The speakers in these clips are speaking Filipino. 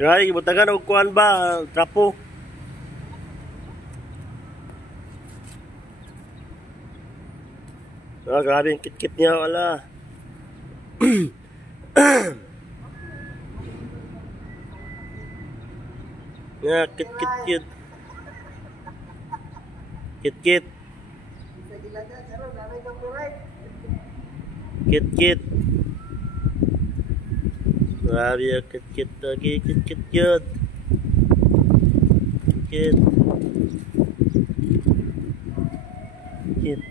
Grabe, ibutagan og kuan ba, trapo. Ah, grabe yung kit-kit niya, wala. Ya, kit-kit. Kit-kit. Kit-kit. Grabe yung kit-kit lagi, kit-kit yun. Kit. Kit.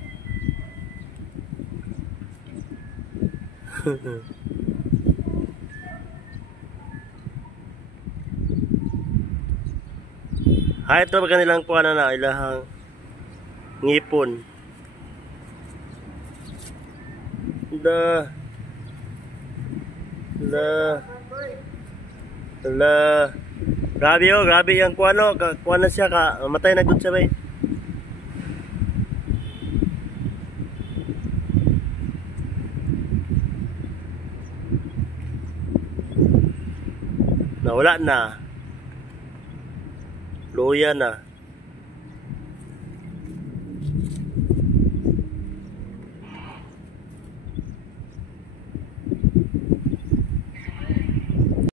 Hay ito ba kanilang kuha na ilahang ngipon. La grabe oh, grabe yung kuha no, kuha na siya ka, matay na gud siya bay. Nawala na. Luya na.